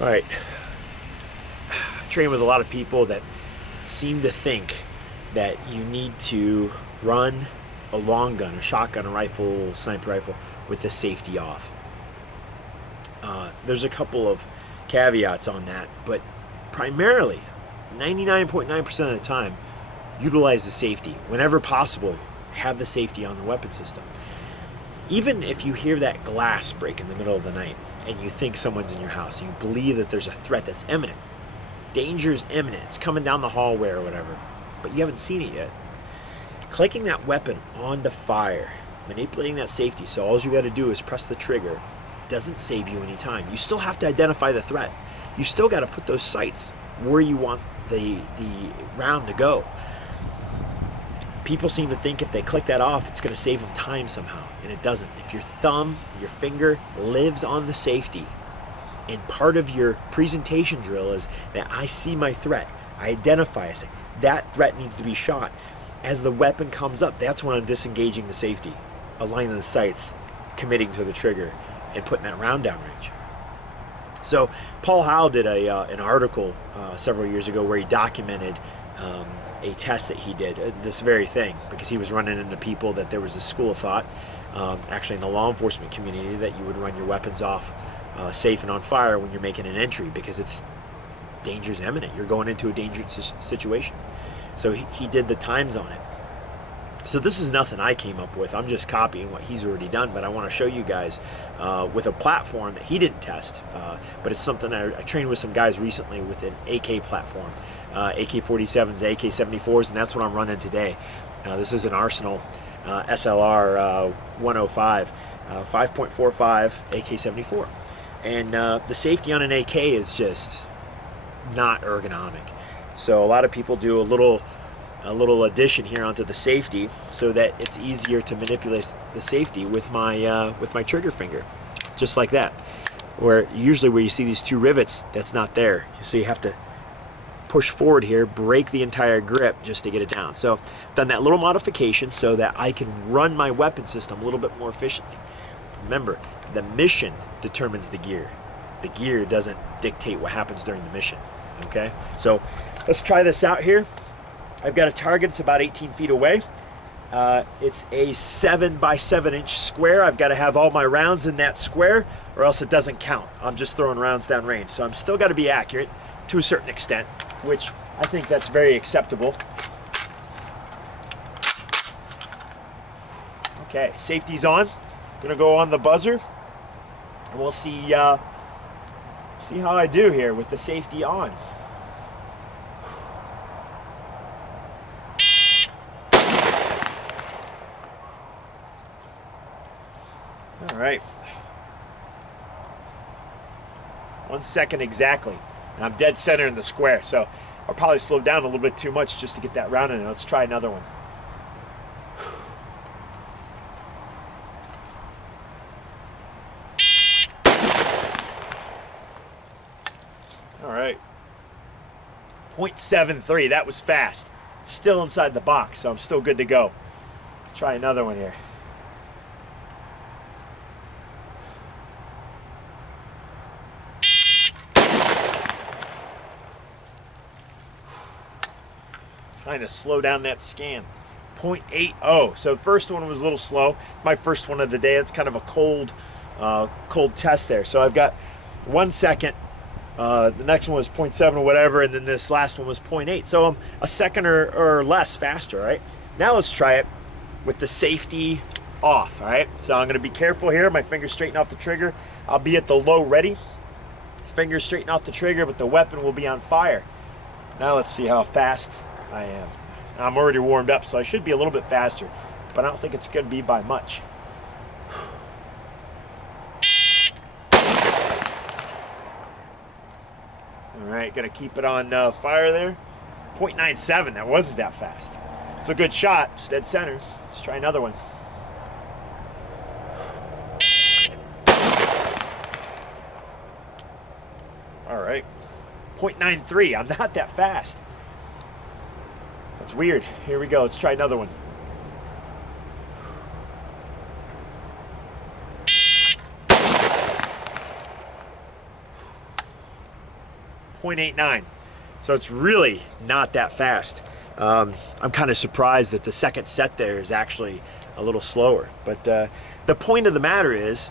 All right. I train with a lot of people that seem to think that you need to run a long gun, a shotgun, a rifle, sniper rifle, with the safety off. There's a couple of caveats on that, but primarily, 99.9% of the time, utilize the safety. Whenever possible, have the safety on the weapon system. Even if you hear that glass break in the middle of the night and you think someone's in your house, you believe that there's a threat that's imminent, danger's imminent, it's coming down the hallway or whatever, but you haven't seen it yet. Clicking that weapon onto fire, manipulating that safety, so all you got to do is press the trigger, doesn't save you any time. You still have to identify the threat. You still got to put those sights where you want the round to go. People seem to think if they click that off, it's going to save them time somehow, and it doesn't. If your thumb, your finger lives on the safety, and part of your presentation drill is that I see my threat, I identify, I say, that threat needs to be shot. As the weapon comes up, that's when I'm disengaging the safety, aligning the sights, committing to the trigger, and putting that round down range. So Paul Howell did an article several years ago where he documented a test that he did, this very thing, because he was running into people that there was a school of thought, actually in the law enforcement community, that you would run your weapons off safe and on fire when you're making an entry because it's danger's imminent. You're going into a dangerous situation. So he did the times on it. So this is nothing I came up with. I'm just copying what he's already done, but I want to show you guys with a platform that he didn't test, but it's something I trained with some guys recently with an AK platform, AK-47s, AK-74s, and that's what I'm running today. This is an Arsenal SLR 105, 5.45 AK-74. And the safety on an AK is just not ergonomic. So a lot of people do a little addition here onto the safety so that it's easier to manipulate the safety with my trigger finger, just like that. Where usually where you see these two rivets, that's not there. So you have to push forward here, break the entire grip just to get it down. So I've done that little modification so that I can run my weapon system a little bit more efficiently. Remember, the mission determines the gear. The gear doesn't dictate what happens during the mission. Okay, so let's try this out here. I've got a target, it's about 18 feet away. It's a 7 by 7 inch square. I've got to have all my rounds in that square or else it doesn't count. I'm just throwing rounds down range. So I'm still got to be accurate to a certain extent, which I think that's very acceptable. Okay, safety's on. Gonna go on the buzzer and we'll see how I do here with the safety on. All right. 1 second exactly. And I'm dead center in the square, so I'll probably slow down a little bit too much just to get that round in. Let's try another one. All right. 0.73, that was fast. Still inside the box, so I'm still good to go. Try another one here. Trying to slow down that scan. 0.80. So the first one was a little slow. My first one of the day. It's kind of a cold test there. So I've got 1 second. The next one was 0.7 or whatever, and then this last one was 0.8. So I'm a second or less faster, right? Now let's try it with the safety off, all right? So I'm gonna be careful here. My fingers straighten off the trigger. I'll be at the low ready. Fingers straighten off the trigger, but the weapon will be on fire. Now let's see how fast I am. I'm already warmed up, so I should be a little bit faster, but I don't think it's gonna be by much. All right, gonna keep it on fire there. 0.97, that wasn't that fast. It's a good shot, it's dead center. Let's try another one. All right, 0.93, I'm not that fast. That's weird. Here we go, let's try another one. 0.89. So it's really not that fast. I'm kind of surprised that the second set there is actually a little slower. But the point of the matter is,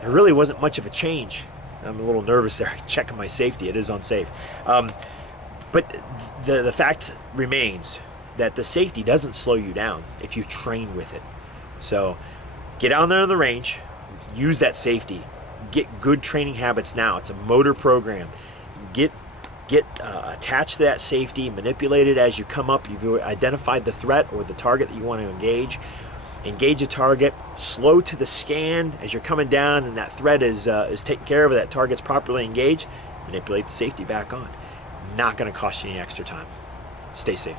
there really wasn't much of a change. I'm a little nervous there, checking my safety. It is unsafe. But the fact remains that the safety doesn't slow you down if you train with it. So get out there on the range, use that safety, get good training habits now. It's a motor program. Get attached to that safety, manipulate it as you come up. You've identified the threat or the target that you want to engage. Engage a target, slow to the scan as you're coming down and that threat is taken care of, that target's properly engaged, manipulate the safety back on. Not going to cost you any extra time. Stay safe.